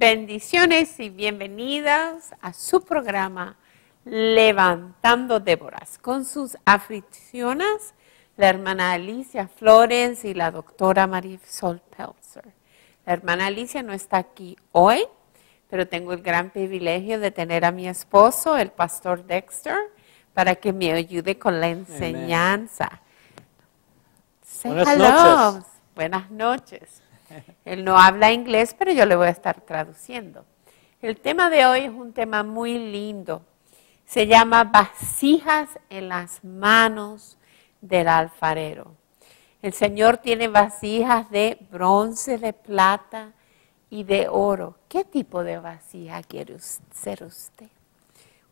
Bendiciones y bienvenidas a su programa Levantando Déboras con sus anfitrionas, la hermana Alicia Flores y la doctora Marisol Pelzer. La hermana Alicia no está aquí hoy, pero tengo el gran privilegio de tener a mi esposo, el pastor Dexter, para que me ayude con la enseñanza. Buenas noches. Buenas noches. Él no habla inglés, pero yo le voy a estar traduciendo. El tema de hoy es un tema muy lindo. Se llama vasijas en las manos del alfarero. El Señor tiene vasijas de bronce, de plata y de oro. ¿Qué tipo de vasija quiere ser usted?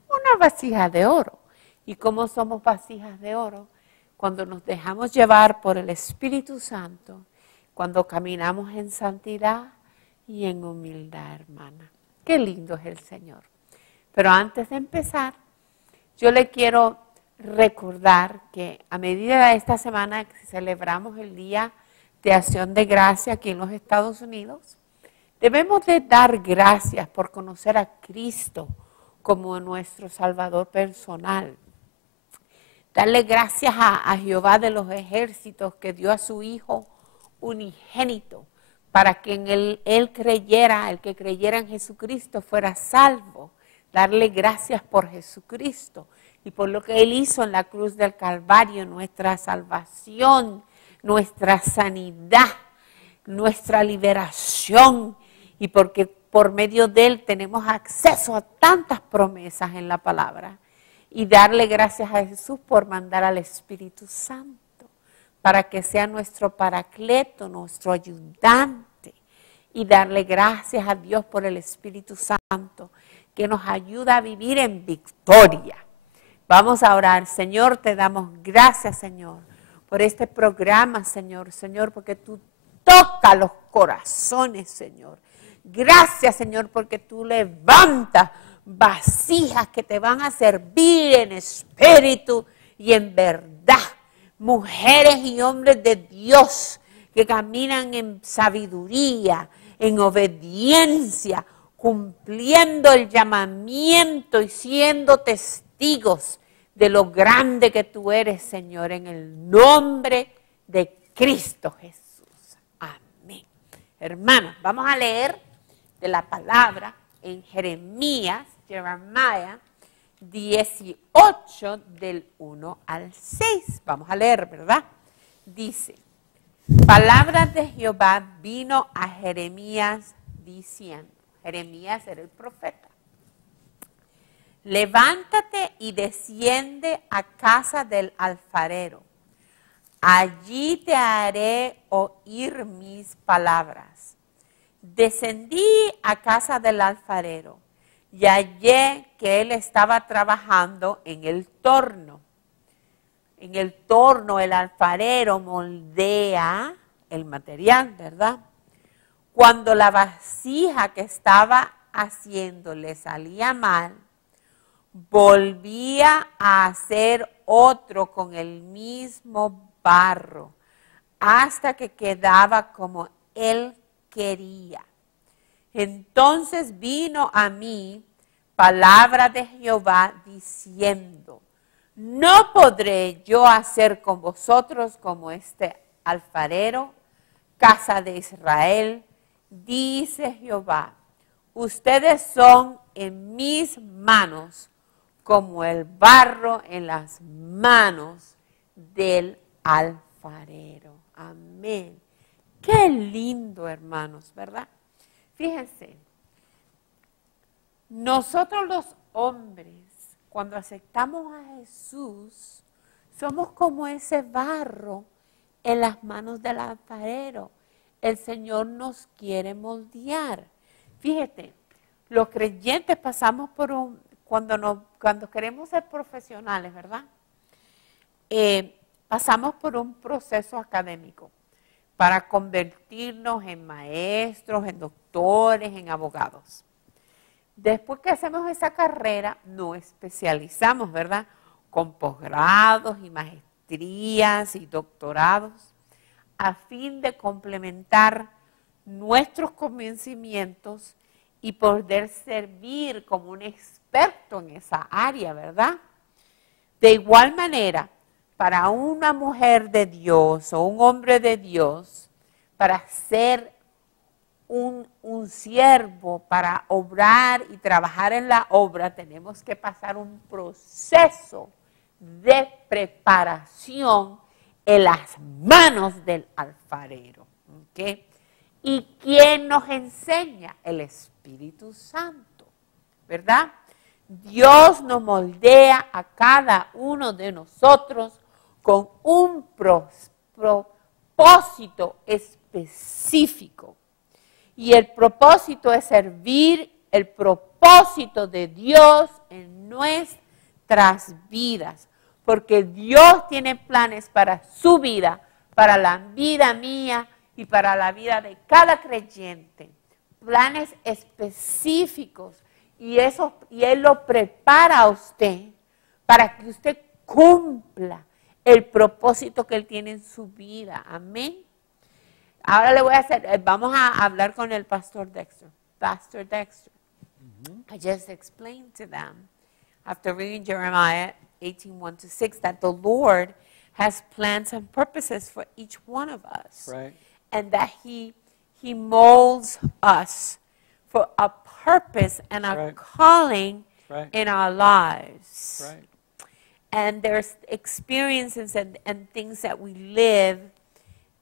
Una vasija de oro. ¿Y cómo somos vasijas de oro? Cuando nos dejamos llevar por el Espíritu Santo, cuando caminamos en santidad y en humildad, hermana. Qué lindo es el Señor. Pero antes de empezar, yo le quiero recordar que a medida de esta semana que celebramos el Día de Acción de Gracia aquí en los Estados Unidos, debemos de dar gracias por conocer a Cristo como nuestro Salvador personal. Darle gracias a Jehová de los ejércitos que dio a su Hijo unigénito para que en él creyera, el que creyera en Jesucristo fuera salvo. Darle gracias por Jesucristo y por lo que Él hizo en la cruz del Calvario, nuestra salvación, nuestra sanidad, nuestra liberación, y porque por medio de Él tenemos acceso a tantas promesas en la palabra. Y darle gracias a Jesús por mandar al Espíritu Santo para que sea nuestro paracleto, nuestro ayudante. Y darle gracias a Dios por el Espíritu Santo que nos ayuda a vivir en victoria. Vamos a orar. Señor, te damos gracias, Señor, por este programa, Señor. Señor, porque tú tocas los corazones, Señor. Gracias, Señor, porque tú levantas vasijas que te van a servir en espíritu y en verdad. Mujeres y hombres de Dios que caminan en sabiduría, en obediencia, cumpliendo el llamamiento y siendo testigos de lo grande que tú eres, Señor, en el nombre de Cristo Jesús. Amén. Hermanos, vamos a leer de la palabra en Jeremías 18 del 1 al 6. Vamos a leer, ¿verdad? Dice, palabra de Jehová vino a Jeremías diciendo, Jeremías era el profeta, levántate y desciende a casa del alfarero, allí te haré oír mis palabras. Descendí a casa del alfarero y hallé que él estaba trabajando en el torno. En el torno el alfarero moldea el material, ¿verdad? Cuando la vasija que estaba haciendo le salía mal, volvía a hacer otro con el mismo barro, hasta que quedaba como él quería. Entonces vino a mí palabra de Jehová diciendo, no podré yo hacer con vosotros como este alfarero, casa de Israel, dice Jehová, ustedes son en mis manos como el barro en las manos del alfarero. Amén. Qué lindo, hermanos, ¿verdad? Fíjense, nosotros los hombres, cuando aceptamos a Jesús, somos como ese barro en las manos del alfarero. El Señor nos quiere moldear. Fíjate, los creyentes pasamos por cuando queremos ser profesionales, ¿verdad? Pasamos por un proceso académico para convertirnos en maestros, en doctores, en abogados. Después que hacemos esa carrera, nos especializamos, ¿verdad? Con posgrados y maestrías y doctorados, a fin de complementar nuestros conocimientos y poder servir como un experto en esa área, ¿verdad? De igual manera, para una mujer de Dios o un hombre de Dios, para ser un siervo, para obrar y trabajar en la obra, tenemos que pasar un proceso de preparación en las manos del alfarero. ¿Okay? ¿Y quién nos enseña? El Espíritu Santo, ¿verdad? Dios nos moldea a cada uno de nosotros con un propósito específico. Y el propósito es servir el propósito de Dios en nuestras vidas. Porque Dios tiene planes para su vida, para la vida mía y para la vida de cada creyente. Planes específicos. Y Él lo prepara a usted para que usted cumpla el propósito que Él tiene en su vida. Amén. Ahora vamos a hablar con el Pastor Dexter. Pastor Dexter, I just explained to them, after reading Jeremiah 18:1-6, that the Lord has plans and purposes for each one of us. Right. And that He molds us for a purpose and a Right. calling Right. in our lives. Right. And there's experiences and things that we live,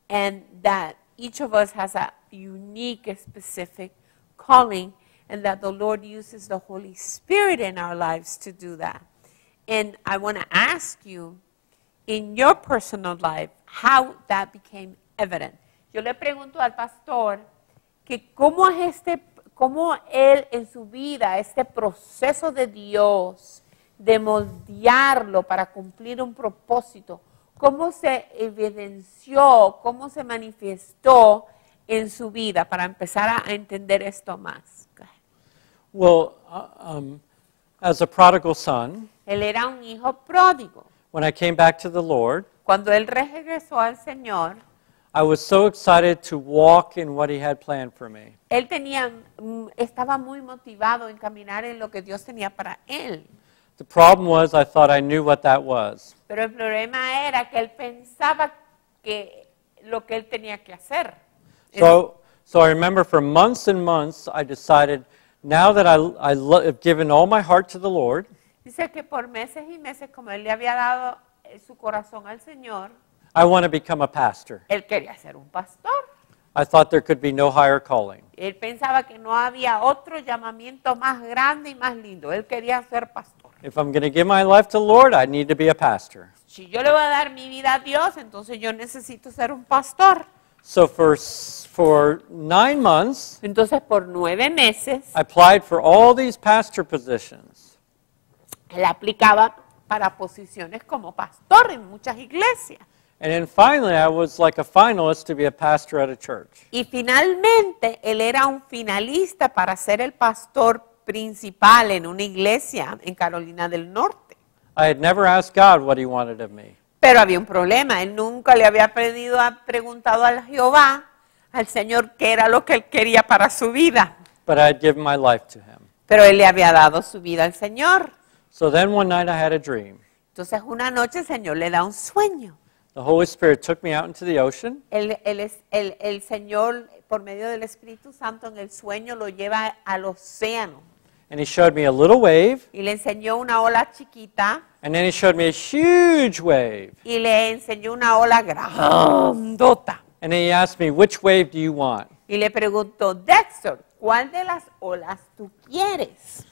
and that each of us has a unique, specific calling, and that the Lord uses the Holy Spirit in our lives to do that. And I want to ask you, in your personal life, how that became evident. Yo le pregunto al pastor que cómo él en su vida, este proceso de Dios, de moldearlo para cumplir un propósito, cómo se evidenció, cómo se manifestó en su vida, para empezar a entender esto más. Well, as a prodigal son, Él era un hijo pródigo. when I came back to the Lord, Cuando él regresó al Señor, I was so excited to walk in what He had planned for me. él estaba muy motivado en caminar en lo que Dios tenía para él. The problem was I thought I knew what that was. Pero el problema era que él pensaba que lo que él tenía que hacer. So I remember for months and months, I decided, now that I've given all my heart to the Lord, Dice que por meses y meses, como él le había dado su corazón al Señor, I want to become a pastor. él quería ser un pastor. I thought there could be no higher calling. Él pensaba que no había otro llamamiento más grande y más lindo. Él quería ser pastor. If I'm going to give my life to the Lord, I need to be a pastor. Si yo le voy a dar mi vida a Dios, entonces yo necesito ser un pastor. So for 9 months, Entonces por 9 meses, I applied for all these pastor positions. él aplicaba para posiciones como pastor en muchas iglesias. And then finally, I was like a finalist to be a pastor at a church. Y finalmente, él era un finalista para ser el pastor principal en una iglesia en Carolina del Norte. I had never asked God what He wanted of me. Pero había un problema. Él nunca le había preguntado a Jehová, al Señor, qué era lo que él quería para su vida. But I had given my life to Him. Pero él le había dado su vida al Señor. So then one night I had a dream. Entonces una noche el Señor le da un sueño. The Holy Spirit took me out into the ocean, El Señor, por medio del Espíritu Santo, en el sueño lo lleva al océano. and He showed me a little wave, Y le enseñó una ola chiquita and then He showed me a huge wave. y le enseñó una ola grandota. And then He asked me, which wave do you want? Y le preguntó, Dexter, ¿cuál de las olas tú quieres?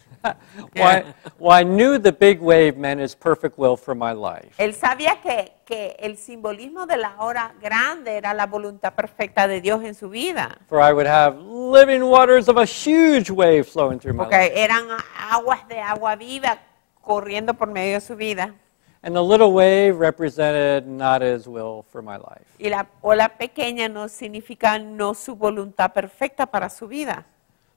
Well, I knew the big wave meant His perfect will for my life. Él sabía que el simbolismo de la ola grande era la voluntad perfecta de Dios en su vida. For I would have living waters of a huge wave flowing through my life. Porque eran aguas de agua viva corriendo por medio de su vida. And the little wave represented not His will for my life. Y la ola pequeña no significa no su voluntad perfecta para su vida.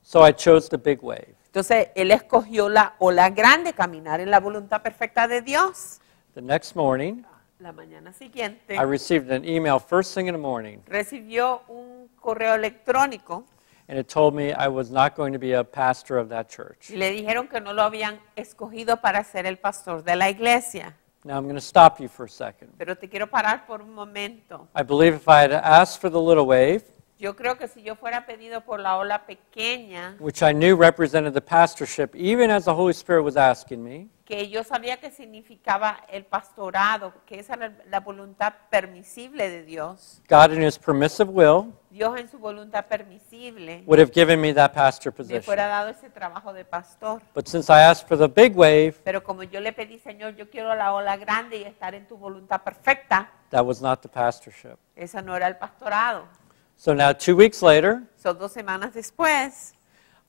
So I chose the big wave. Entonces, él escogió la ola grande, caminar en la voluntad perfecta de Dios. The next morning, La mañana siguiente, I received an email first thing in the morning, recibió un correo electrónico and it told me I was not going to be a pastor of that church. Y le dijeron que no lo habían escogido para ser el pastor de la iglesia. Now I'm going to stop you for a second. Pero te quiero parar por un momento. I believe if I had asked for the little wave, Yo creo que si yo fuera pedido por la ola pequeña, which I knew represented the pastorship, even as the Holy Spirit was asking me, que yo sabía que significaba el pastorado, que esa era la voluntad permisible de Dios, God in His permissive will Dios en su voluntad permisible would have given me that pastor me position. fuera dado ese trabajo de pastor. But since I asked for the big wave, Pero como yo le pedí, Señor, yo quiero la ola grande y estar en tu voluntad perfecta, that was not the pastorship. esa no era el pastorado. So now 2 weeks later, Son 2 semanas después,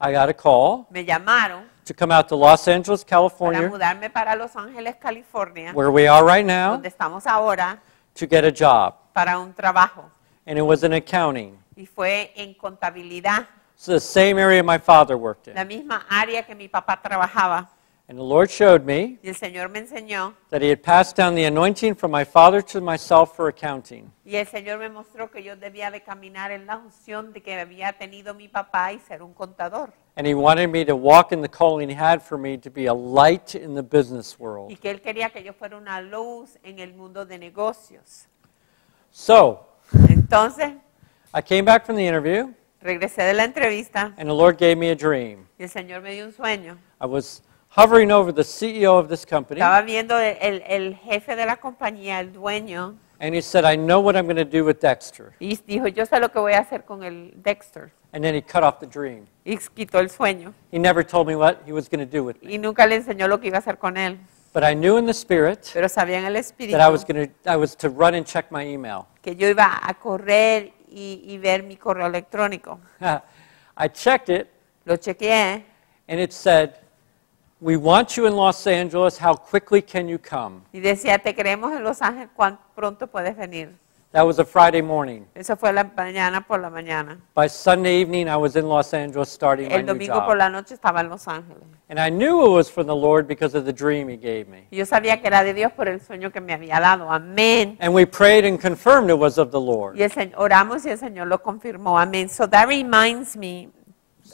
I got a call me llamaron to come out to Los Angeles, para California, mudarme para Los Ángeles, California, where we are right now, donde estamos ahora, to get a job. para un trabajo. And it was in accounting. Y fue en contabilidad, It's the same area my father worked la in. misma área que mi papá trabajaba. And the Lord showed me Y el Señor me enseñó, that He had passed down the anointing from my father to myself for accounting. y el Señor me mostró que yo debía de caminar en la unción de que había tenido mi papá y ser un contador. And He wanted me to walk in the calling He had for me to be a light in the business world. Y que Él quería que yo fuera una luz en el mundo de negocios. So Entonces, I came back from the interview, regresé de la entrevista and the Lord gave me a dream. y el Señor me dio un sueño. I was hovering over the CEO of this company, Estaba viendo el jefe de la compañía, el dueño, and he said, I know what I'm going to do with Dexter. y dijo, yo sé lo que voy a hacer con el Dexter. And then he cut off the dream. Y quitó el sueño. He never told me what he was going to do with me. Y nunca le enseñó lo que iba a hacer con él. But I knew in the spirit Pero sabía en el espíritu that I was to run and check my email. que yo iba a correr y ver mi correo electrónico. I checked it, Lo chequeé and it said, we want you in Los Angeles. How quickly can you come? y decía, te queremos en Los Ángeles, ¿cuán pronto puedes venir? That was a Friday morning. Eso fue la mañana por la mañana. By Sunday evening, I was in Los Angeles starting my El new domingo por job. la noche estaba en Los Ángeles. And I knew it was from the Lord because of the dream he gave me. Y yo sabía que era de Dios por el sueño que me había dado. Amén. And we prayed and confirmed it was of the Lord. Y oramos y el Señor lo confirmó. Amén. So that reminds me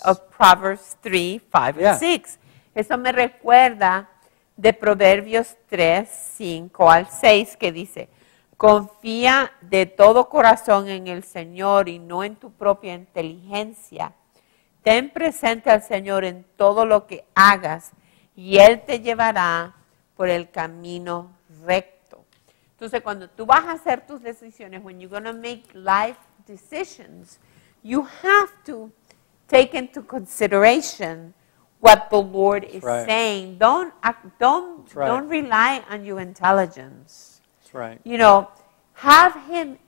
of Proverbs 3, 5, Yeah. and 6. Eso me recuerda de Proverbios 3, 5 al 6, que dice, confía de todo corazón en el Señor y no en tu propia inteligencia. Ten presente al Señor en todo lo que hagas y Él te llevará por el camino recto. Entonces, cuando tú vas a hacer tus decisiones, when you're going to make life decisions, you have to take into consideration what the Lord is right. saying. Don't right. don't rely on your intelligence. That's right. You know, have Him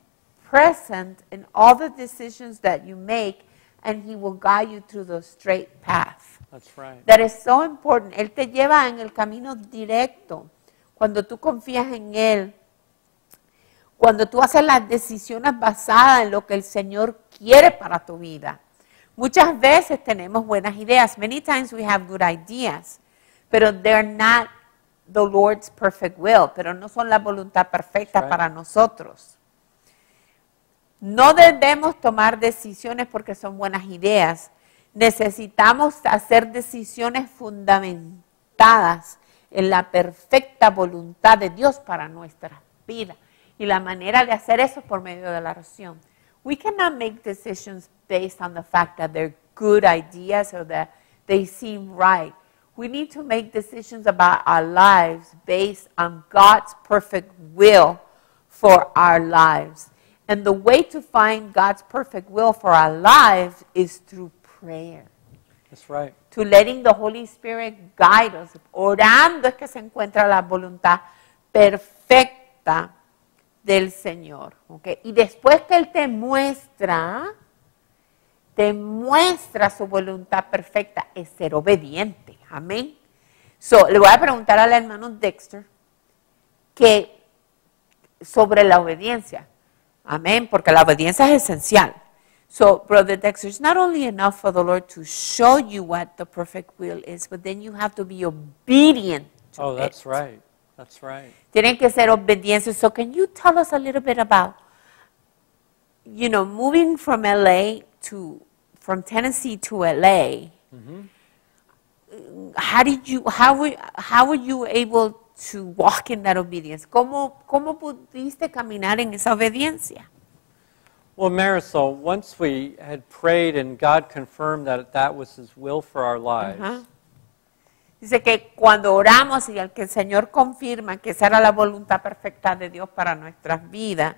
present in all the decisions that you make, and He will guide you through the straight path. That's right. That is so important. Él te lleva en el camino directo. Cuando tú confías en Él, cuando tú haces las decisiones basadas en lo que el Señor quiere para tu vida. Muchas veces tenemos buenas ideas. Many times we have good ideas, pero they're not the Lord's perfect will, pero no son la voluntad perfecta Right. para nosotros. No debemos tomar decisiones porque son buenas ideas. Necesitamos hacer decisiones fundamentadas en la perfecta voluntad de Dios para nuestras vidas. Y la manera de hacer eso es por medio de la oración. We cannot make decisions based on the fact that they're good ideas or that they seem right. We need to make decisions about our lives based on God's perfect will for our lives. And the way to find God's perfect will for our lives is through prayer. That's right. To letting the Holy Spirit guide us. Orando es que se encuentra la voluntad perfecta del Señor. ¿Okay? Y después que Él te muestra su voluntad perfecta, es ser obediente. Amén. So, le voy a preguntar al hermano Dexter que sobre la obediencia. Amén, porque la obediencia es esencial. So, Brother Dexter, it's not only enough for the Lord to show you what the perfect will is, but then you have to be obedient to Oh, it. that's right. That's right. Tienen que ser obedientes. So, can you tell us a little bit about, moving from LA to from Tennessee to LA, how were you able to walk in that obedience? ¿Cómo pudiste caminar en esa obediencia? Well, Marisol, once we had prayed and God confirmed that that was His will for our lives, Dice que cuando oramos y que el Señor confirma que esa era la voluntad perfecta de Dios para nuestras vidas,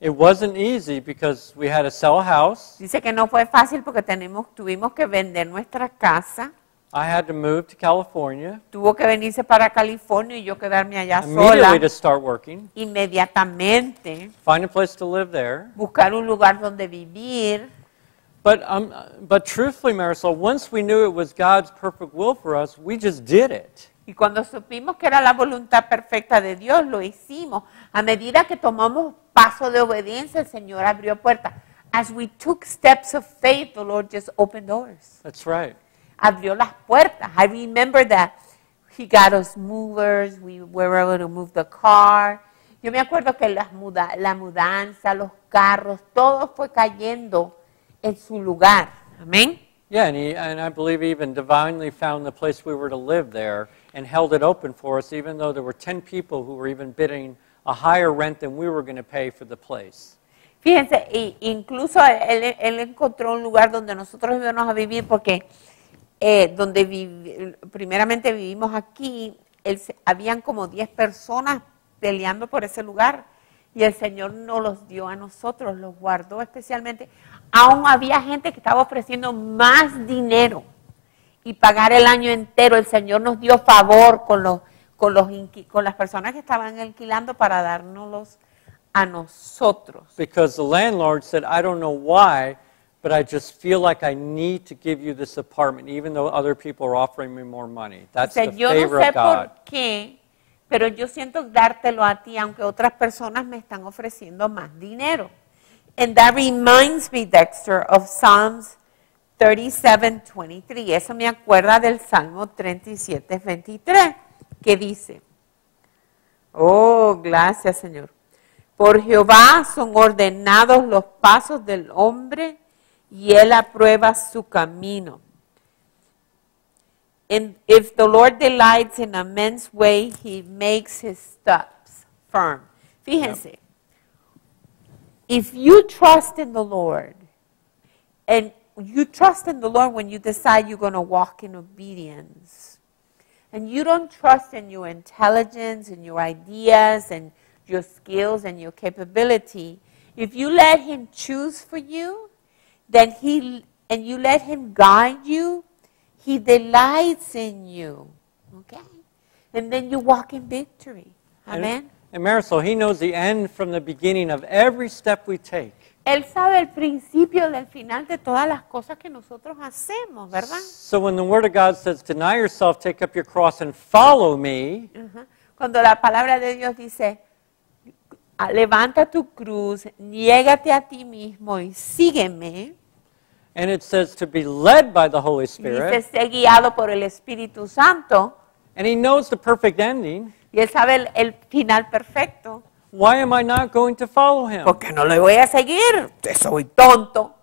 it wasn't easy because we had to sell a house. dice que no fue fácil porque tuvimos que vender nuestra casa, I had to move to California tuvo que venirse para California y yo quedarme allá immediately sola, to start working, inmediatamente, find a place to live there. buscar un lugar donde vivir. But truthfully, Marisol, once we knew it was God's perfect will for us, we just did it. Y cuando supimos que era la voluntad perfecta de Dios, lo hicimos. A medida que tomamos paso de obediencia, el Señor abrió puertas. As we took steps of faith, the Lord just opened doors. That's right. Abrió las puertas. I remember that He got us movers. We were able to move the car. Yo me acuerdo que la mudanza, los carros, todo fue cayendo en su lugar. Amén. Yeah, and I believe even divinely found the place we were to live there and held it open for us, even though there were 10 people who were even bidding a higher rent than we were going to pay for the place. Fíjense, incluso él encontró un lugar donde nosotros íbamos a vivir porque primeramente vivimos aquí, habían como 10 personas peleando por ese lugar y el Señor nos los dio a nosotros, los guardó especialmente. Aún había gente que estaba ofreciendo más dinero y pagar el año entero. El Señor nos dio favor con las personas que estaban alquilando para dárnoslos a nosotros. Because the landlord said, I don't know why, but I just feel like I need to give you this apartment, even though other people are offering me more money. That's the Yo no favor sé of God. por qué, pero yo siento dártelo a ti, aunque otras personas me están ofreciendo más dinero. And that reminds me, Dexter, of Psalms 37:23. Eso me acuerda del Salmo 37:23, que dice, oh, gracias, Señor. Por Jehová son ordenados los pasos del hombre y él aprueba su camino. And if the Lord delights in a man's way, he makes his steps firm. Fíjense, if you trust in the Lord, and you trust in the Lord when you decide you're going to walk in obedience, and you don't trust in your intelligence and your ideas and your skills and your capability, if you let Him choose for you, then and you let Him guide you, He delights in you, okay? And then you walk in victory, amen? And Marisol, He knows the end from the beginning of every step we take. Él sabe el principio del final de todas las cosas que nosotros hacemos, ¿verdad? So when the Word of God says, deny yourself, take up your cross, and follow me, Cuando la palabra de Dios dice, levanta tu cruz, niégate a ti mismo y sígueme, and it says to be led by the Holy dice, Spirit, sé guiado por el Espíritu Santo, and He knows the perfect ending, y Él sabe el final perfecto. why am I not going to follow Him? Porque no le voy a seguir, soy tonto.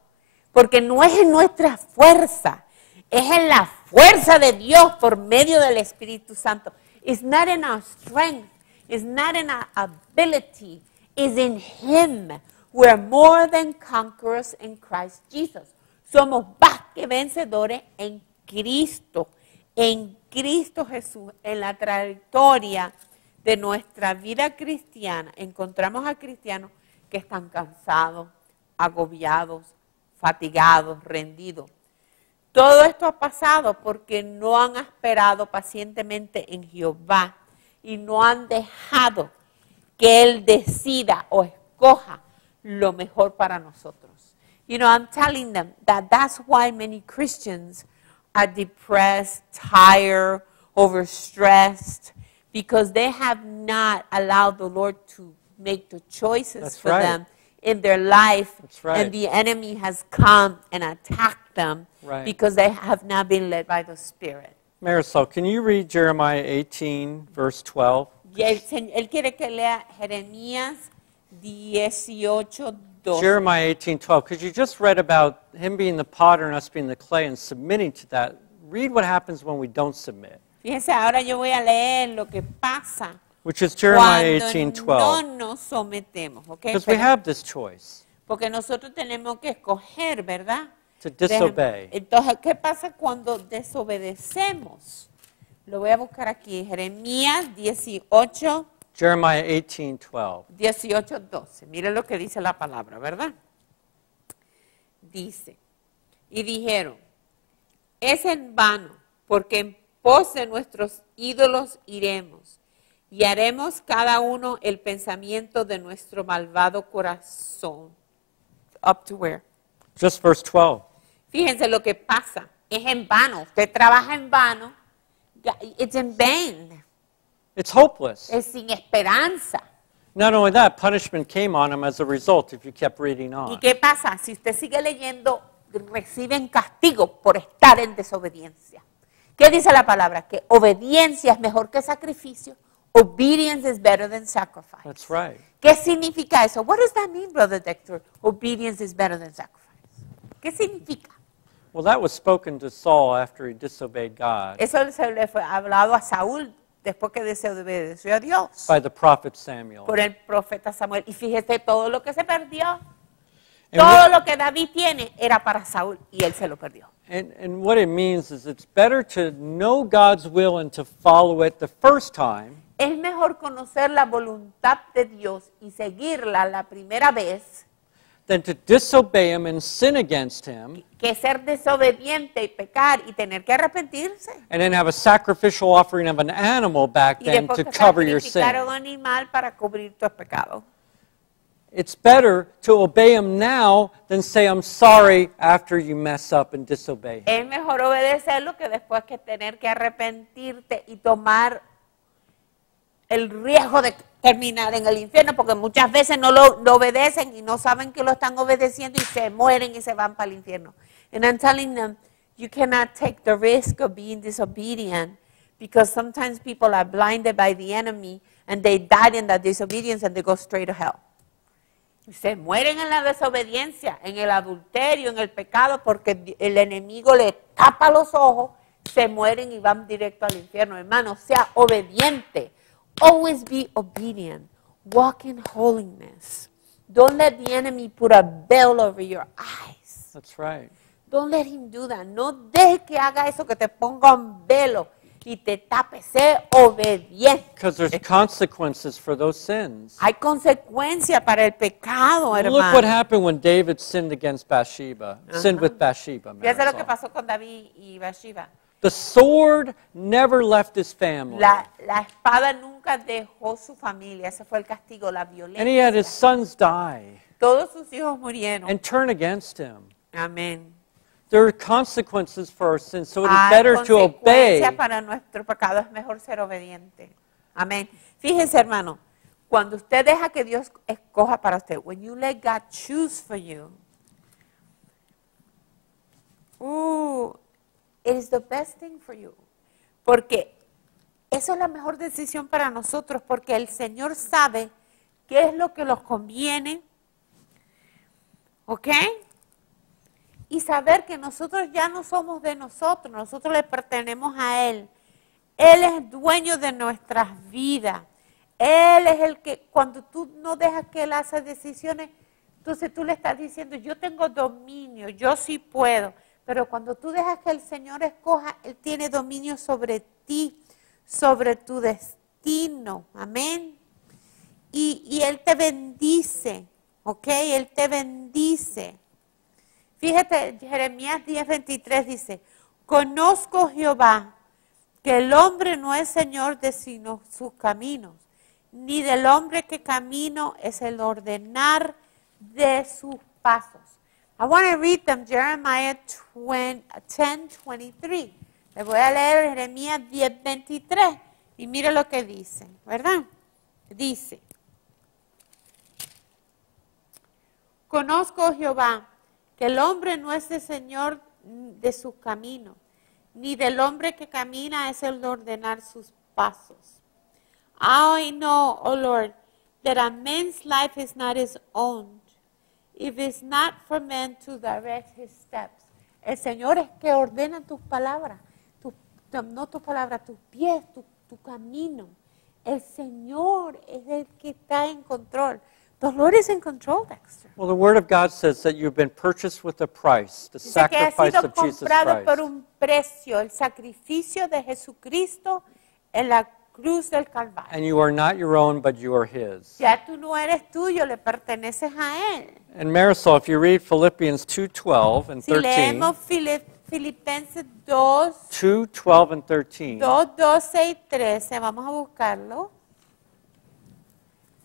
Porque no es en nuestra fuerza, es en la fuerza de Dios por medio del Espíritu Santo. It's not in our strength, it's not in our ability, it's in Him. We're more than conquerors in Christ Jesus. Somos más que vencedores en Cristo Jesús, en la trayectoria de nuestra vida cristiana, encontramos a cristianos que están cansados, agobiados, fatigados, rendidos. Todo esto ha pasado porque no han esperado pacientemente en Jehová y no han dejado que Él decida o escoja lo mejor para nosotros. You know, I'm telling them that that's why many Christians are depressed, tired, overstressed, because they have not allowed the Lord to make the choices That's for right. them in their life. That's right. And the enemy has come and attacked them Right. because they have not been led by the Spirit. Marisol, can you read Jeremiah 18, verse 12? Y él quiere que lea Jeremías 18, 12. Jeremiah 18:12, because you just read about him being the potter and us being the clay and submitting to that. Read what happens when we don't submit, Fíjense, ahora yo voy a leer lo que pasa which is Jeremiah cuando 18:12. no nos sometemos, ¿ok? Because we have this choice Porque nosotros tenemos que escoger, ¿verdad? to disobey. Entonces, ¿qué pasa cuando desobedecemos? Lo voy a buscar aquí, Jeremías 18, Jeremiah 18:12. 12. Mire lo que dice la palabra, ¿verdad? Dice, y dijeron, es en vano, porque en pos de nuestros ídolos iremos, y haremos cada uno el pensamiento de nuestro malvado corazón. Up to where? Just verse 12. Fíjense lo que pasa, es en vano, usted trabaja en vano, it's in vain, It's hopeless. es sin esperanza. Not only that, punishment came on him as a result if you kept reading ¿Y on. qué pasa? Si usted sigue leyendo, reciben castigo por estar en desobediencia. ¿Qué dice la palabra? Que obediencia es mejor que sacrificio. Obedience is better than sacrifice. That's right. ¿Qué significa eso? What does that mean, Brother Dexter? Obedience is better than sacrifice. ¿Qué significa? Well, that was spoken to Saul after he disobeyed God Eso se le fue hablado a Saúl después que desobedeció a Dios by the prophet Samuel. por el profeta Samuel. Y fíjese todo lo que se perdió. And Todo what, lo que David tiene era para Saúl y él se lo perdió. and what it means is it's better to know God's will and to follow it the first time Es mejor conocer la voluntad de Dios y seguirla la primera vez than to disobey him and sin against him que ser desobediente y pecar y tener que arrepentirse. and then have a sacrificial offering of an animal back Y then después to que cover your sacrificar sin. a un animal para cubrir tus pecados. It's better to obey him now than say I'm sorry after you mess up and disobey him. Es mejor obedecerlo que después que tener que arrepentirte y tomar el riesgo de terminar en el infierno, porque muchas veces no lo obedecen y no saben que lo están obedeciendo y se mueren y se van para el infierno. And I'm telling them, you cannot take the risk of being disobedient because sometimes people are blinded by the enemy and they die in that disobedience and they go straight to hell. Y se mueren en la desobediencia, en el adulterio, en el pecado, porque el enemigo le tapa los ojos, se mueren y van directo al infierno. Hermano, sea obediente. Always be obedient. Walk in holiness. Don't let the enemy put a veil over your eyes. That's right. Don't let him do that. No deje que haga eso, que te ponga un velo y te tape. Sé obediente. Because there's consequences for those sins. Hay consecuencia para el pecado, Look hermano. what happened when David sinned against Bathsheba, sinned with Bathsheba. Fíjate lo que Marisol. pasó con David y Bathsheba. The sword never left his family. La espada nunca dejó su familia. Ese fue el castigo, la And he had his violencia. sons die Todos sus hijos murieron. and turn against him. Amén. There are consequences for our sins, so it is Hay better to obey. consecuencias para nuestro pecado. Es mejor ser obediente. Amén. Fíjense, hermano, cuando usted deja que Dios escoja para usted, when you let God choose for you, it is the best thing for you. Porque eso es la mejor decisión para nosotros, porque el Señor sabe qué es lo que nos conviene. ¿Ok? Y saber que nosotros ya no somos de nosotros, nosotros le pertenecemos a Él. Él es dueño de nuestras vidas. Él es el que, cuando tú no dejas que Él haga decisiones, entonces tú le estás diciendo, yo tengo dominio, yo sí puedo. Pero cuando tú dejas que el Señor escoja, Él tiene dominio sobre ti, sobre tu destino. Amén. Y Él te bendice, ¿ok? Él te bendice. Fíjate, Jeremías 10:23 dice, conozco Jehová, que el hombre no es señor de sino sus caminos, ni del hombre que camino es el ordenar de sus pasos. I want to read them, Jeremiah 10:23. Le voy a leer Jeremías 10:23 y mire lo que dice, ¿verdad? Dice, conozco Jehová, que el hombre no es el señor de sus caminos, ni del hombre que camina es el ordenar sus pasos. I know, O Lord, that a man's life is not his own, if it's not for men to direct his steps. El Señor es que ordena tus palabras, no tus palabras, tus pies, tu camino. El Señor es el que está en control. The Lord is in control, Dexter. Well, the Word of God says that you've been purchased with a price, the Dice que ha sacrifice sido of Jesus comprado por Christ. un precio, el sacrificio de Jesucristo en la cruz del Calvario. And you are not your own, but you are His. Ya tú no eres tuyo, le perteneces a Él. And Marisol, if you read Philippians 2:12 and Si 13, leemos Filipenses 2, 2:12 and 13, 2, 12 y 13, vamos a buscarlo.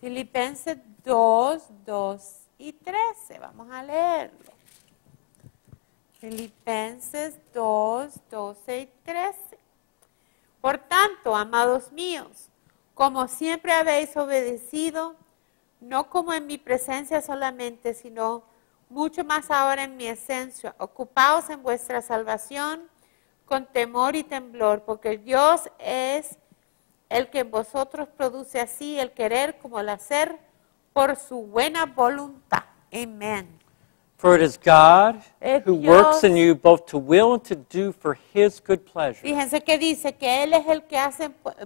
Filipenses 2, 2 y 13, vamos a leerlo. Filipenses 2, 12 y 13. Por tanto, amados míos, como siempre habéis obedecido, no como en mi presencia solamente, sino mucho más ahora en mi esencia, ocupaos en vuestra salvación con temor y temblor, porque Dios es el que en vosotros produce así el querer como el hacer por su buena voluntad. Amén. for it is God Es who works in Dios. you both to will and to do for His good pleasure. Fíjense que dice que Él es el que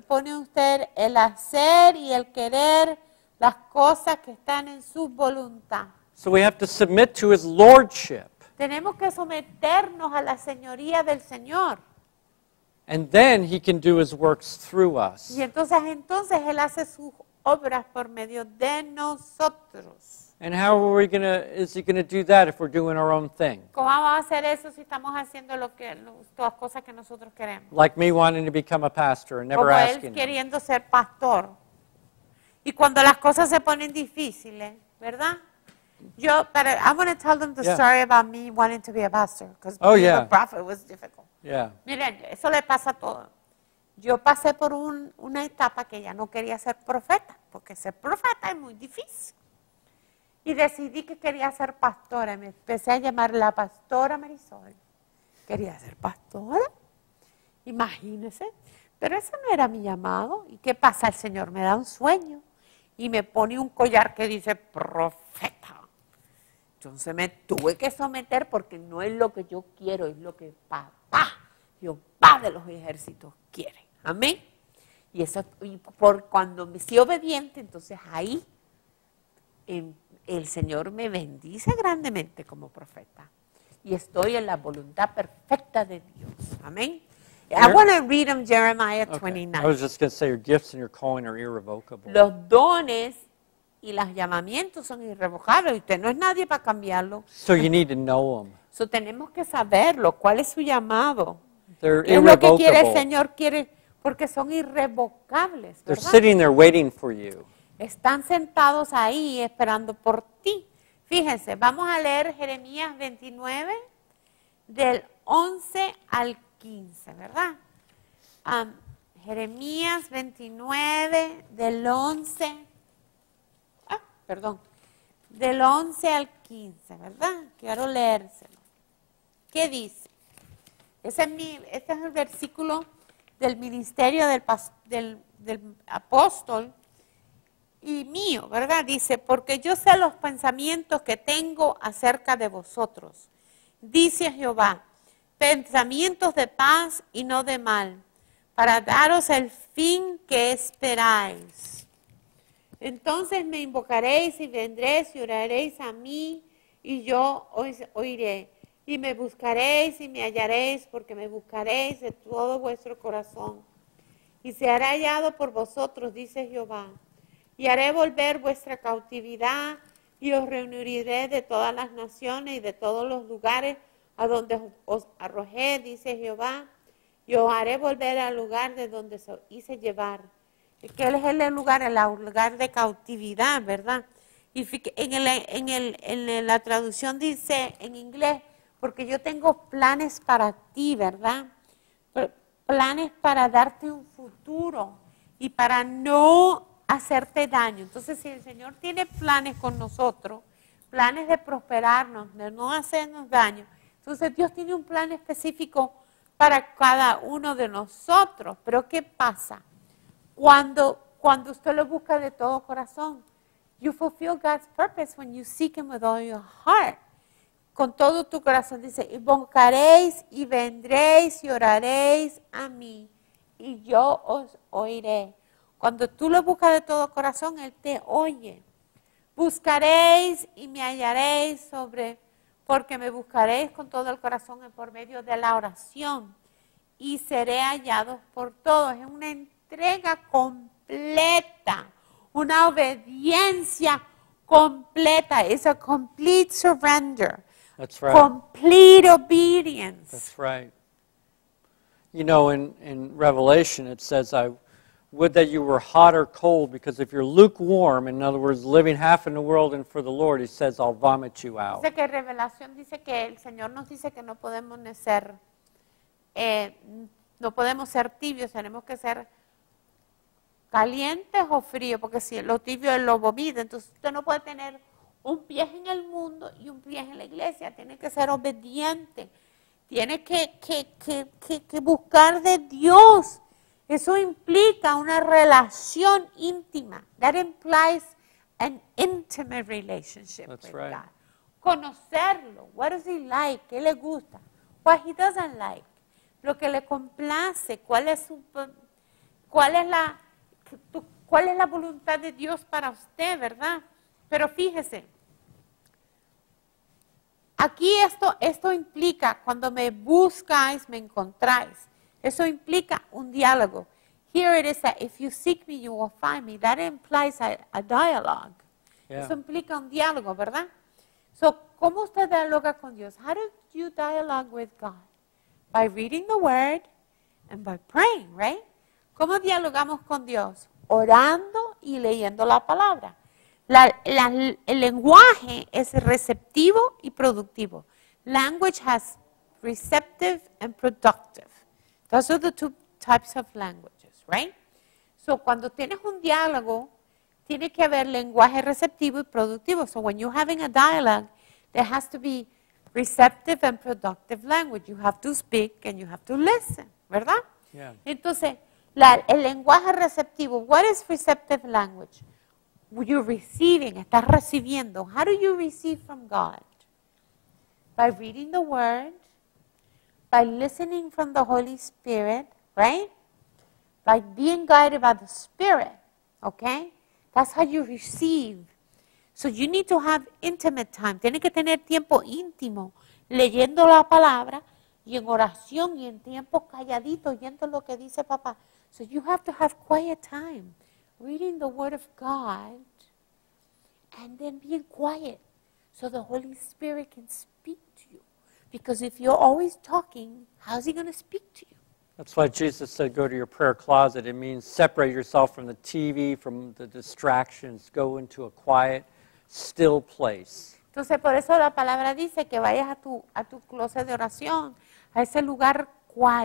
pone en usted el hacer y el querer las cosas que están en su voluntad. So we have to submit to His lordship, Tenemos que someternos a la señoría del Señor. and then He can do His works through us. Y entonces Él hace sus obras por medio de nosotros. And how are we is He going to do that if we're doing our own thing? ¿Cómo vamos a hacer eso si estamos haciendo todas cosas que nosotros queremos? Like me wanting to become a pastor and never Como Él asking Him. queriendo ser pastor. Y cuando las cosas se ponen difíciles, ¿verdad? I want to tell them the Yeah. story about me wanting to be a pastor. Because Oh, being yeah. a prophet was difficult. Yeah. Miren, eso le pasa a todos. Yo pasé por una etapa que ya no quería ser profeta, porque ser profeta es muy difícil. Y decidí que quería ser pastora. Me empecé a llamar la pastora Marisol. Quería ser pastora. Imagínense. Pero ese no era mi llamado. ¿Y qué pasa? El Señor me da un sueño y me pone un collar que dice profeta. Entonces me tuve que someter porque no es lo que yo quiero, es lo que papá, Jehová de los ejércitos quiere. Amén. Y eso, por cuando me soy obediente, entonces ahí el Señor me bendice grandemente como profeta. Y estoy en la voluntad perfecta de Dios. Amén. I want to read them Jeremiah Okay. 29. I was just going to say your gifts and your calling are irrevocable. Los dones y los llamamientos son irrevocables. Usted no es nadie para cambiarlo. So you need to know them. So, tenemos que saberlo. ¿Cuál es su llamado? They're ¿Qué es lo que quiere el irrevocable. Señor? Quiere, porque son irrevocables, They're ¿verdad? sitting there waiting for you. Están sentados ahí esperando por ti. Fíjense, vamos a leer Jeremías 29 del 11 al 15, ¿verdad? Jeremías 29 del 11, del 11 al 15, ¿verdad? Quiero leérselo. ¿Qué dice? Este es el versículo del ministerio del apóstol y mío, ¿verdad? Dice, porque yo sé los pensamientos que tengo acerca de vosotros, dice Jehová, pensamientos de paz y no de mal, para daros el fin que esperáis. Entonces me invocaréis y vendréis y oraréis a mí y yo os oiré. Y me buscaréis y me hallaréis, porque me buscaréis de todo vuestro corazón. Y se hará hallado por vosotros, dice Jehová. Y haré volver vuestra cautividad y os reuniré de todas las naciones y de todos los lugares a donde os arrojé, dice Jehová. Y os haré volver al lugar de donde os hice llevar. Que es el lugar de cautividad, ¿verdad? Y en la traducción dice en inglés, porque yo tengo planes para ti, ¿verdad? Planes para darte un futuro y para no hacerte daño. Entonces, si el Señor tiene planes con nosotros, planes de prosperarnos, de no hacernos daño, entonces Dios tiene un plan específico para cada uno de nosotros. Pero ¿qué pasa? Cuando usted lo busca de todo corazón, You fulfill God's purpose when you seek Him with all your heart. Con todo tu corazón, dice, invocaréis y vendréis y oraréis a mí y yo os oiré. Cuando tú lo buscas de todo corazón, Él te oye. Buscaréis y me hallaréis porque me buscaréis con todo el corazón por medio de la oración y seré hallados por todos. Es una entrega completa, una obediencia completa. Es a complete surrender. That's right. Complete obedience. That's right. You know, in Revelation it says, I would that you were hot or cold, because if you're lukewarm, in other words, living half in the world and for the Lord, He says, I'll vomit you out. Dice que Revelación dice que el Señor nos dice que no podemos ser tibios, tenemos que ser calientes o fríos, porque si lo tibio es lo vomita, entonces usted no puede tener un pie en el mundo y un pie en la iglesia, tiene que ser obediente, tiene que buscar de Dios. Eso implica una relación íntima. That implies an intimate relationship with God. Conocerlo. What does He like? ¿Qué le gusta? What He doesn't like. Lo que le complace. ¿Cuál es la voluntad de Dios para usted, verdad? Pero fíjese. Aquí esto implica, cuando me buscáis, me encontráis. Eso implica un diálogo. Here it is that if you seek me, you will find me. That implies a dialogue. Yeah. Eso implica un diálogo, ¿verdad? So, ¿cómo usted dialoga con Dios? How do you dialogue with God? By reading the Word and by praying, right? ¿Cómo dialogamos con Dios? Orando y leyendo la palabra. El lenguaje es receptivo y productivo. Language has receptive and productive. Those are the two types of languages, right? So, cuando tienes un diálogo, tiene que haber lenguaje receptivo y productivo. So, when you're having a dialogue, there has to be receptive and productive language. You have to speak and you have to listen, ¿verdad? Yeah. Entonces, el lenguaje receptivo, what is receptive language? You're receiving, estás recibiendo. How do you receive from God? By reading the Word, by listening from the Holy Spirit, right? By being guided by the Spirit, okay? That's how you receive. So you need to have intimate time. Tiene que tener tiempo íntimo, leyendo la palabra y en oración y en tiempo calladito, oyendo lo que dice papá. So you have to have quiet time, reading the Word of God, and then being quiet so the Holy Spirit can speak to you. Because if you're always talking, how's He going to speak to you? That's why Jesus said, go to your prayer closet. It means separate yourself from the TV, from the distractions. Go into a quiet, still place. Entonces, por eso la palabra dice que vayas a tu closet de oración, a ese lugar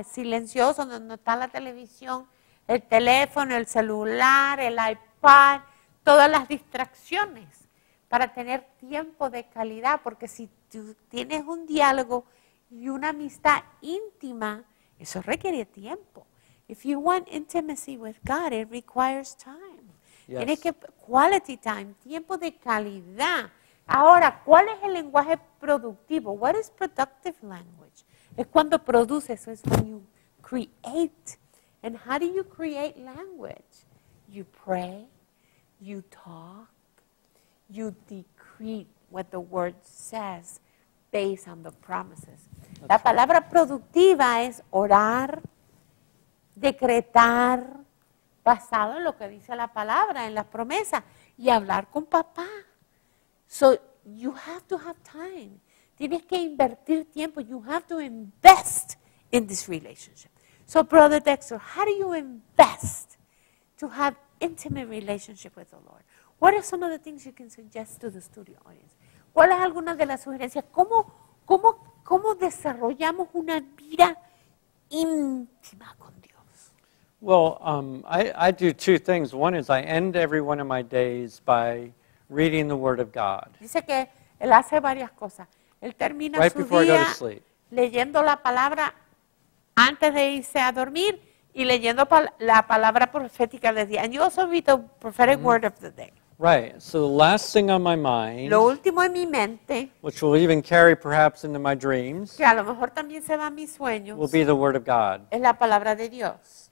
silencioso donde no está la televisión, el teléfono, el celular, el iPad, todas las distracciones, para tener tiempo de calidad, porque si tú tienes un diálogo y una amistad íntima, eso requiere tiempo. If you want intimacy with God, it requires time. Yes. Tienes que, quality time, tiempo de calidad. Ahora, ¿cuál es el lenguaje productivo? What is productive language? Es cuando produces, so it's when you create. And how do you create language? You pray, you talk, you decree what the Word says based on the promises. La palabra productiva es orar, decretar, basado en lo que dice la palabra, en las promesas, y hablar con papá. So you have to have time. Tienes que invertir tiempo. You have to invest in this relationship. So, Brother Dexter, how do you invest to have intimate relationship with the Lord? What are some of the things you can suggest to the studio audience? ¿Cuáles son algunas de las sugerencias? ¿Cómo desarrollamos una vida íntima con Dios? Well, I do two things. One is I end every one of my days by reading the Word of God. Dice que él hace varias cosas. Él termina Right su before I go día to sleep. leyendo la palabra antes de irse a dormir y leyendo la palabra profética del día. And you also read the prophetic word of the day. Right. So the last thing on my mind, Lo último en mi mente, which will even carry perhaps into my dreams, que a lo mejor también se va a mis sueños, will be the Word of God. es la palabra de Dios.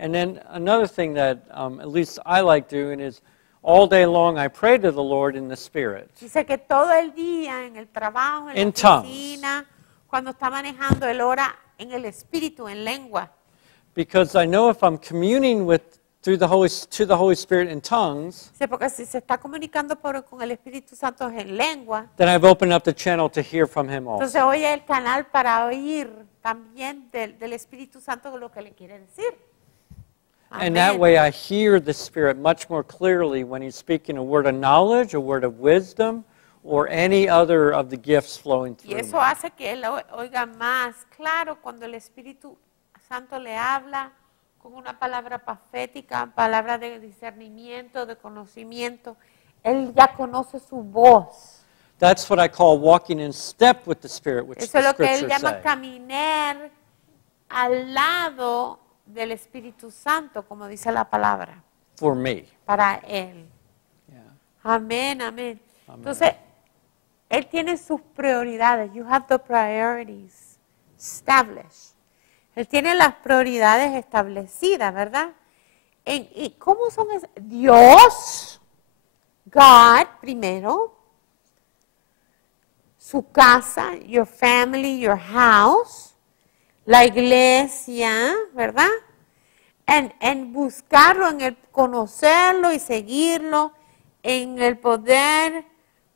And then another thing that at least I like doing is all day long I pray to the Lord in the Spirit. Dice que todo el día, en el trabajo, en la In tongues. oficina, cuando está manejando, él ora en el Espíritu, en lengua. Because I know if I'm communing to the Holy Spirit in tongues, Dice, porque si se está comunicando con el Espíritu Santo en lengua, then I've opened up the channel to hear from Him entonces also. oye el canal para oír también del Espíritu Santo lo que le quiere decir. And that Amén. way I hear the Spirit much more clearly when He's speaking a word of knowledge, a word of wisdom, or any other of the gifts flowing Y through eso me. hace que él oiga más claro cuando el Espíritu Santo le habla con una palabra profética, palabra de discernimiento, de conocimiento. Él ya conoce su voz. That's what I call walking in step with the Spirit, which Eso es the lo que él Scriptures llama say. caminar al lado del Espíritu Santo, como dice la palabra, For me. para él. Yeah. Amén, amén. Amén. Entonces, él tiene sus prioridades. You have the priorities established. Él tiene las prioridades establecidas, ¿verdad? ¿Y cómo son esas? Dios, God primero, su casa, your family, your house, la iglesia, ¿verdad? En buscarlo, en el conocerlo y seguirlo, en el poder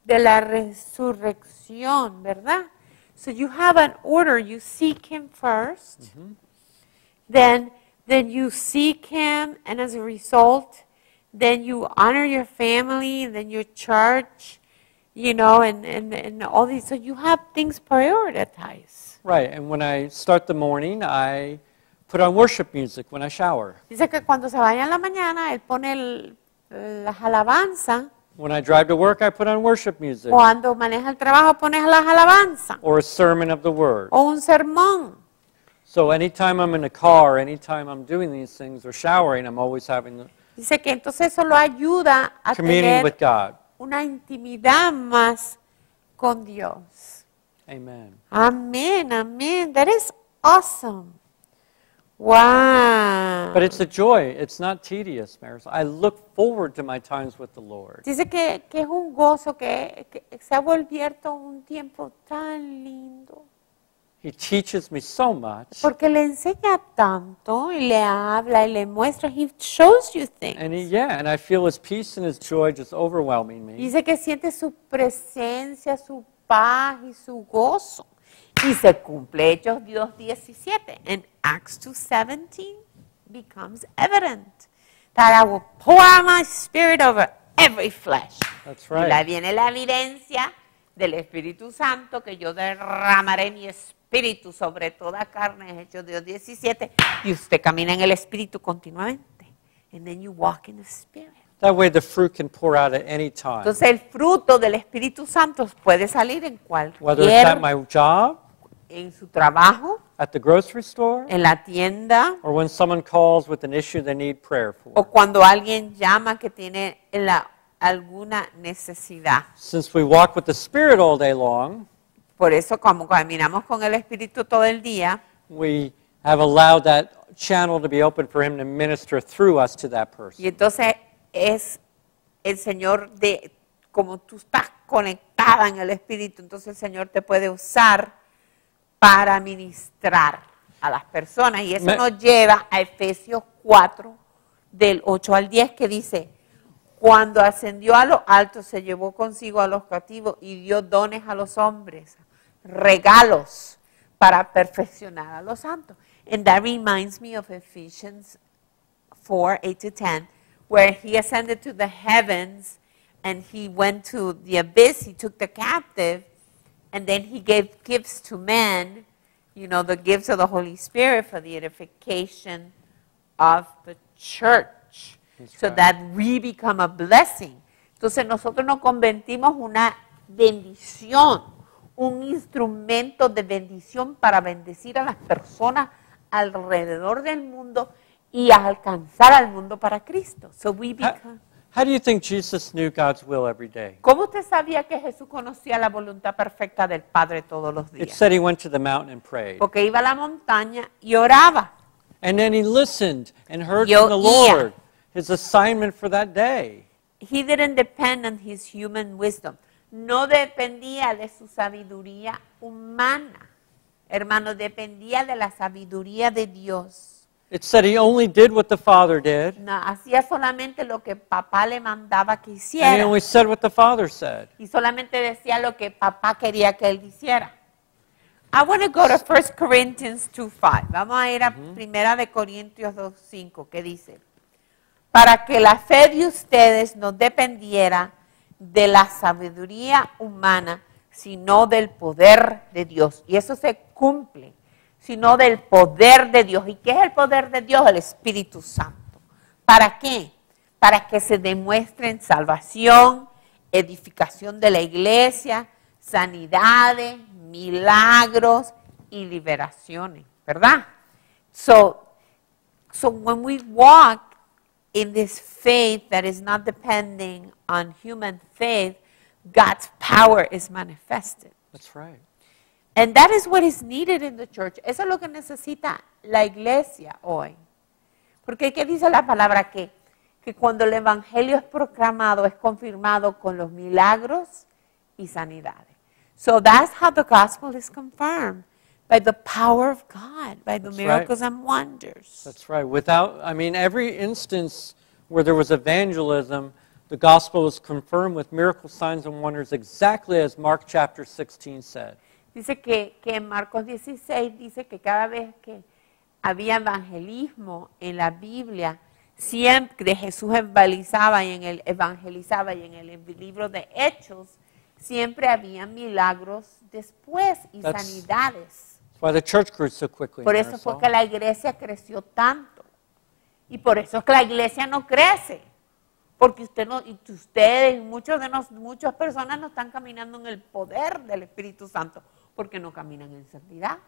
de la resurrección, ¿verdad? So you have an order. You seek Him first, then you seek Him, and as a result, then you honor your family, and then your church, you know, and all these. So you have things prioritized. Right, and when I start the morning, I put on worship music when I shower. Dice que cuando se vaya en la mañana, él pone las alabanzas. When I drive to work, I put on worship music Cuando maneja el trabajo, pones las alabanzas. or a sermon of the Word. O un sermón. So anytime I'm in the car, anytime I'm doing these things or showering, I'm always having the Dice que entonces eso lo ayuda a communing with tener God. una intimidad más con Dios. Amen. Amén, amén. That is awesome. Wow. But it's a joy. It's not tedious, Marisol. I look forward to my times with the Lord. Dice que es un gozo, que se ha vuelto un tiempo tan lindo. He teaches me so much, Porque le enseña tanto y le habla y le muestra. He shows you things. and I feel His peace and His joy just overwhelming me. Dice que siente su presencia, su paz y su gozo. Y se cumple Hechos 2:17. And Acts 2:17 becomes evident that I will pour out my spirit over every flesh. That's Y ahí right. viene la evidencia del Espíritu Santo, que yo derramaré mi espíritu sobre toda carne, Hechos 2:17. Y usted camina en el Espíritu continuamente. And then you walk in the Spirit. That way the fruit can pour out at any time. Entonces el fruto del Espíritu Santo puede salir en Whether it's at cualquier, my job, en su trabajo, at the grocery store, en la tienda, or when someone calls with an issue they need prayer o for. cuando alguien llama que tiene alguna necesidad. Since we walk with the Spirit all day long, Por eso, como caminamos con el Espíritu todo el día, we have allowed that channel to be open for Him to minister through us to that person. y entonces es el Señor como tú estás conectada en el Espíritu, entonces el Señor te puede usar para ministrar a las personas. Y eso nos lleva a Efesios 4, del 8 al 10, que dice: cuando ascendió a lo alto, se llevó consigo a los cautivos y dio dones a los hombres, regalos para perfeccionar a los santos. And that reminds me of Ephesians 4, 8 to 10, where he ascended to the heavens and he went to the abyss, he took the captive, and then he gave gifts to men, you know, the gifts of the Holy Spirit for the edification of the church, so that we become a blessing. Entonces nosotros nos convertimos una bendición, un instrumento de bendición para bendecir a las personas alrededor del mundo y alcanzar al mundo para Cristo. So we become, How do you think Jesus knew God's will every day? ¿Cómo usted sabía que Jesús conocía la voluntad perfecta del Padre todos los It días? said he went to the mountain and prayed. Porque iba a la montaña y oraba. And then he listened and heard Y from the oía. Lord his assignment for that day. He didn't depend on his human wisdom. No dependía de su sabiduría humana. Hermano, dependía de la sabiduría de Dios. It said he only did what the Father did, No, hacía solamente lo que papá le mandaba que and he hiciera. only said what the Father said. Y solamente decía lo que papá quería que él hiciera. I want to go to 1 Corinthians 2:5. Vamos a ir a 1 de Corintios 2:5, que dice: para que la fe de ustedes no dependiera de la sabiduría humana, sino del poder de Dios. Y eso se cumple, sino del poder de Dios. ¿Y qué es el poder de Dios? El Espíritu Santo. ¿Para qué? Para que se demuestren salvación, edificación de la iglesia, sanidades, milagros y liberaciones, ¿verdad? So when we walk in this faith that is not depending on human faith, God's power is manifested. That's right. And that is what is needed in the church. Eso es lo que necesita la iglesia hoy. Porque ¿qué dice la palabra? Que cuando el evangelio es proclamado, es confirmado con los milagros y sanidades. So that's how the gospel is confirmed. By the power of God, by the That's miracles and wonders. That's right. Every instance where there was evangelism, the gospel was confirmed with miracle signs and wonders, exactly as Mark chapter 16 said. Dice que en Marcos 16 dice que cada vez que había evangelismo en la Biblia, siempre Jesús evangelizaba y en el libro de Hechos siempre había milagros después y sanidades. That's why the church grew so quickly. Por eso fue que la iglesia creció tanto. Y por eso es que la iglesia no crece. Porque ustedes, muchas personas no están caminando en el poder del Espíritu Santo. Porque no caminan en santidad,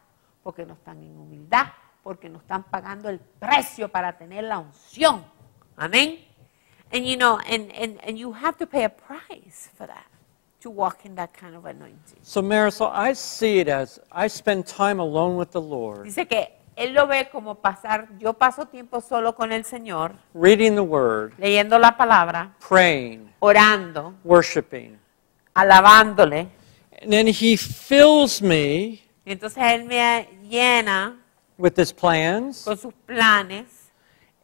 porque no están en humildad, porque no están pagando el precio para tener la unción. Amén. And you have to pay a price for that, to walk in that kind of anointing. So Marisol, I see it as I spend time alone with the Lord, Dice que él lo ve como yo paso tiempo solo con el Señor, reading the Word, leyendo la palabra, praying, orando, worshiping. alabándole. And then He fills me Y entonces Él me llena with His plans con sus planes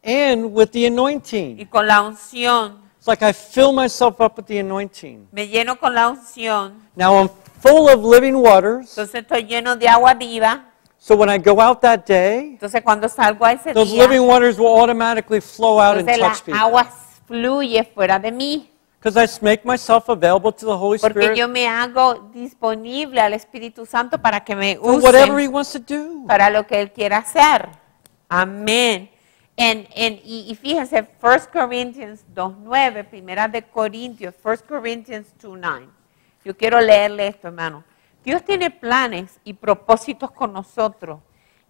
and with the y anointing. con la unción. It's like I fill myself up with the anointing. Me lleno con la unción. Now I'm full of living waters. Entonces estoy lleno de agua viva. So when I go out that day, Entonces cuando salgo a ese those día, living waters will automatically flow out and entonces touch la people. agua fluye fuera de mí. Because I make myself available to the Holy Porque Spirit yo me hago disponible al Espíritu Santo para que me for whatever use He wants to do. para lo que Él quiera hacer. Amén. Y fíjense, 1 Corinthians 2.9, primera de Corintios, 1 Corinthians 2.9. Yo quiero leerle esto, hermano. Dios tiene planes y propósitos con nosotros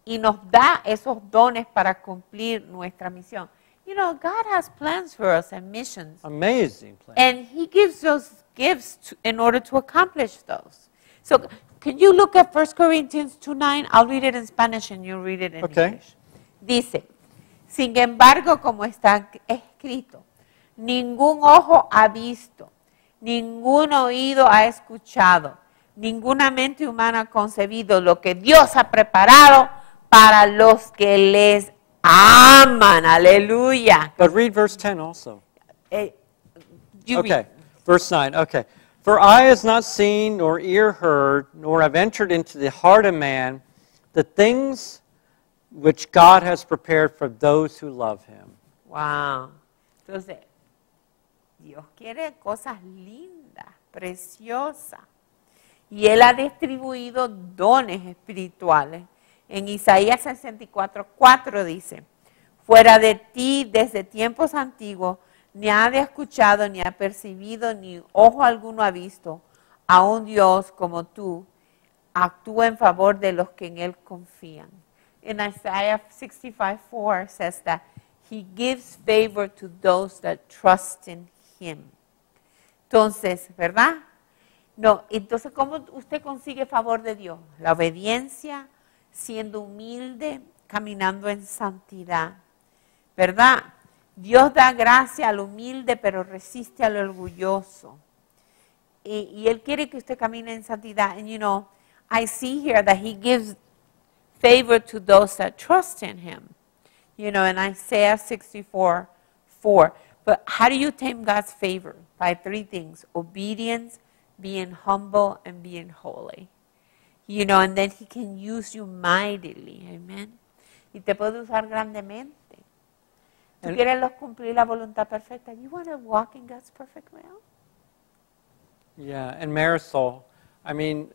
y nos da esos dones para cumplir nuestra misión. You know, God has plans for us and missions. Amazing plan. And He gives us gifts in order to accomplish those. So, can you look at 1 Corinthians 2:9? I'll read it in Spanish and you read it in English. Dice, sin embargo, como está escrito, ningún ojo ha visto, ningún oído ha escuchado, ninguna mente humana ha concebido lo que Dios ha preparado para los que les aman. Aleluya. But read verse 10 also. You Okay, read. verse 9. Okay. For eye has not seen, nor ear heard, nor have entered into the heart of man the things which God has prepared for those who love Him. Wow. Entonces, Dios quiere cosas lindas, preciosas. Y Él ha distribuido dones espirituales. En Isaías 64:4 dice, fuera de ti desde tiempos antiguos, ni ha escuchado, ni ha percibido, ni ojo alguno ha visto a un Dios como tú, actúa en favor de los que en Él confían. In Isaiah 65:4 says that He gives favor to those that trust in him. Entonces, ¿verdad? No, entonces, ¿cómo usted consigue favor de Dios? La obediencia, siendo humilde, caminando en santidad, ¿verdad? Dios da gracia al humilde, pero resiste al orgulloso. Y Él quiere que usted camine en santidad. And you know, I see here that He gives favor to those that trust in Him. You know, in Isaiah 64:4. But how do you tame God's favor? By 3 things: obedience, being humble, and being holy. You know, and then He can use you mightily. Amen. Y te puede usar grandemente. ¿Tú quieres cumplir la voluntad perfecta? You want to walk in God's perfect will? Yeah, and Marisol, I mean,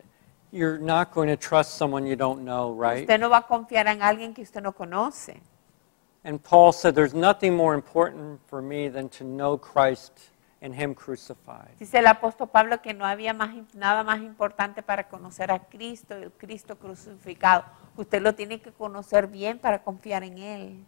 you're not going to trust someone you don't know, right? Usted no va a confiar en alguien que usted no conoce. And Paul said, there's nothing more important for me than to know Christ and Him crucified. Dice el apóstol Pablo que no había nada más importante para conocer a Cristo y el Cristo crucificado. Usted lo tiene que conocer bien para confiar en Él.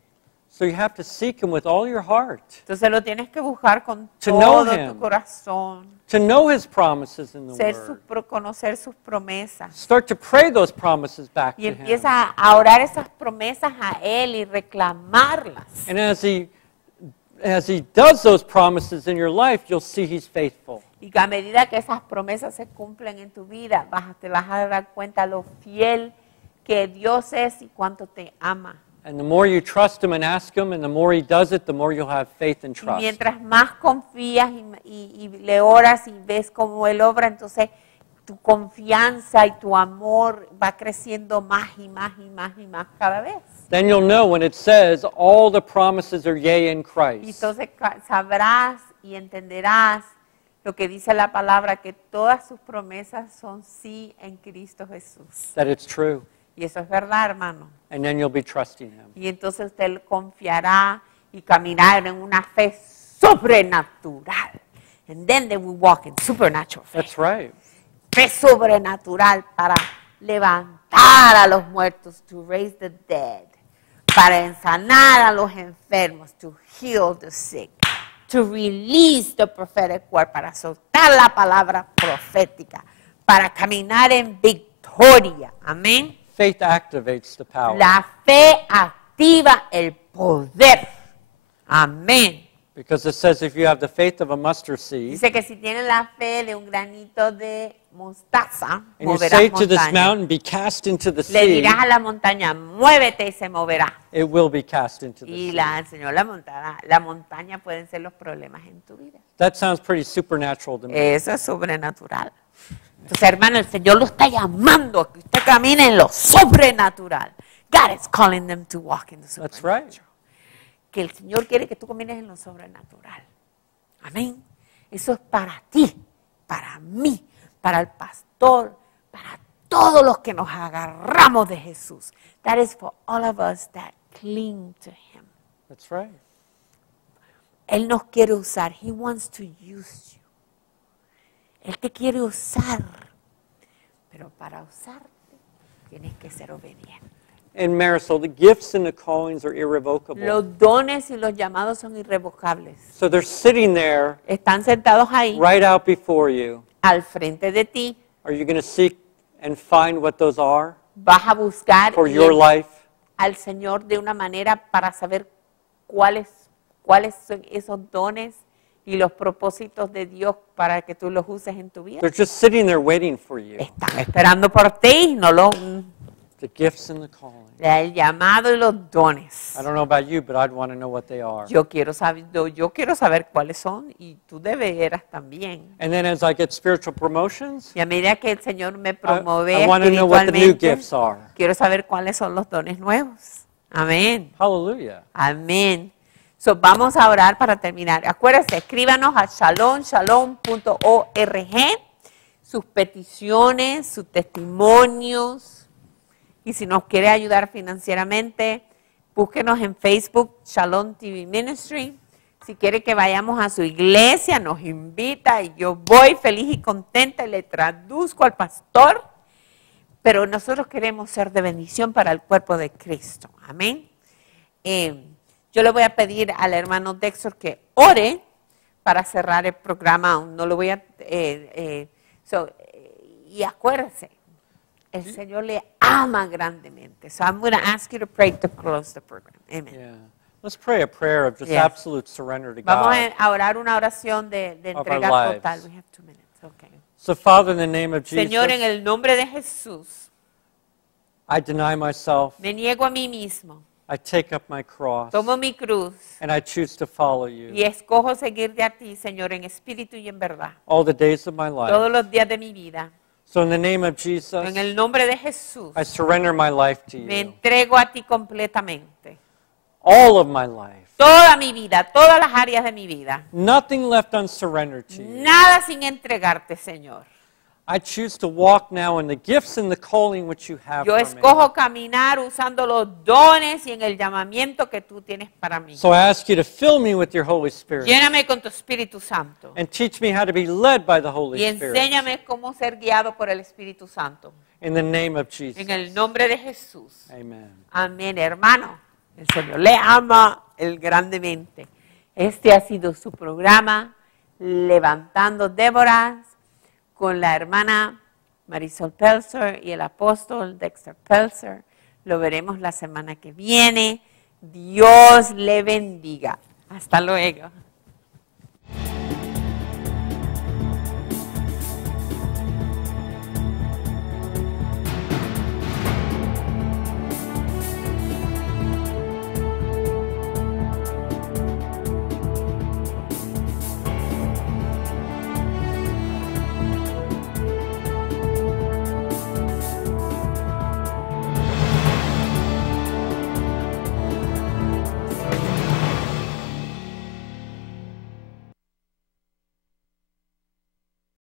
So you have to seek Him with all your heart. Entonces lo tienes que buscar con To know todo Him. tu corazón. To know His promises in the Word. Conocer sus promesas. Start to pray those promises back Y to Him. empieza a orar esas promesas a Él y reclamarlas. And as he does those promises in your life, you'll see He's faithful. Y a medida que esas promesas se cumplen en tu vida, te vas a dar cuenta lo fiel que Dios es y cuánto te ama. And the more you trust Him and ask Him, and the more He does it, the more you'll have faith and Y trust. mientras más confías y le oras y ves cómo Él obra, entonces tu confianza y tu amor va creciendo más y más y más y más cada vez. Then you'll know when it says all the promises are yea in Y Christ. entonces sabrás y entenderás lo que dice la palabra, que todas sus promesas son sí en Cristo Jesús. That it's true. Y eso es verdad, hermano. And then you'll be trusting Him. Y entonces usted confiará y caminará en una fe sobrenatural. And then they will walk in supernatural faith. That's right. Fe sobrenatural para levantar a los muertos, to raise the dead, para sanar a los enfermos, to heal the sick, to release the prophetic word, para soltar la palabra profética, para caminar en victoria. Amén. Faith activates the power. La fe activa el poder. Amén. Because it says if you have the faith of a mustard seed, Dice que si tienen la fe de un granito de mostaza, and you moverás say to this montaña. mountain, be cast into the Le sea, dirás a la montaña, muévete y se moverá. it will be cast into the Y sea. el Señor la montaña pueden ser los problemas en tu vida. That sounds pretty supernatural to me. Eso es sobrenatural. Entonces, hermano, el Señor lo está llamando a que usted camine en lo sobrenatural. God is calling them to walk in the That's supernatural. right. Que el Señor quiere que tú camines en lo sobrenatural. Amén. Eso es para ti, para mí, para el pastor, para todos los que nos agarramos de Jesús. That is for all of us that cling to Him. That's right. Él nos quiere usar. He wants to use you. Él te quiere usar. Pero para usarte, tienes que ser obediente. And Marisol, the gifts and the callings are irrevocable. Los dones y los llamados son irrevocables. So they're sitting there Están sentados ahí, right out before you. al frente de ti. Are you going to seek and find what those are Vas a buscar for y your life? al Señor de una manera para saber cuáles son esos dones y los propósitos de Dios para que tú los uses en tu vida. They're just sitting there waiting for you. Están esperando por ti, The gifts and the callings. el llamado y los dones. I don't know about you, but I'd want to know what they are. Yo quiero saber cuáles son y tú deberás también. And then as I get spiritual promotions, Y a medida que el Señor me I promueve want to know what the new espiritualmente, gifts are. quiero saber cuáles son los dones nuevos. Amén. Hallelujah. Amén. So, vamos a orar para terminar. Acuérdense, escríbanos a shalom.org sus peticiones, sus testimonios. Y si nos quiere ayudar financieramente, búsquenos en Facebook, Shalom TV Ministry. Si quiere que vayamos a su iglesia, nos invita y yo voy feliz y contenta y le traduzco al pastor. Pero nosotros queremos ser de bendición para el cuerpo de Cristo. Amén. Yo le voy a pedir al hermano Dexter que ore para cerrar el programa, no lo voy a... y acuérdese, el Señor le ama grandemente. So I'm going to ask you to pray to close the program. Amen. Yeah. Let's pray a prayer of just Yes. absolute surrender to Vamos God. a orar una oración de Of our entrega lives. total. We have 2 minutes. Okay. So, Father, in the name of Jesus, Señor, en el nombre de Jesús, I deny myself. me niego a mí mismo. I take up my cross. Tomo mi cruz And I choose to follow you y escojo seguirte a ti, Señor, en espíritu y en verdad. all the days of my life. Todos los días de mi vida. So, in the name of Jesus, En el nombre de Jesús, I surrender my life to me you. entrego a ti completamente. All of my life. Toda mi vida, todas las áreas de mi vida. Nothing left unsurrendered to you. Nada sin entregarte, Señor. I choose to walk now in the gifts and the calling which you have Yo for me. escojo caminar usando los dones y en el llamamiento que tú tienes para mí. So I ask you to fill me with your Holy Spirit Lléname con tu Espíritu Santo and teach me how to be led by the Holy y Spirit. enséñame cómo ser guiado por el Espíritu Santo. In the name of Jesus. En el nombre de Jesús. Amen. Amén, hermano. El Señor le ama grandemente. Este ha sido su programa, Levantando Déboras, con la hermana Marisol Pelzer y el apóstol Dexter Pelzer. Lo veremos la semana que viene. Dios le bendiga. Hasta luego.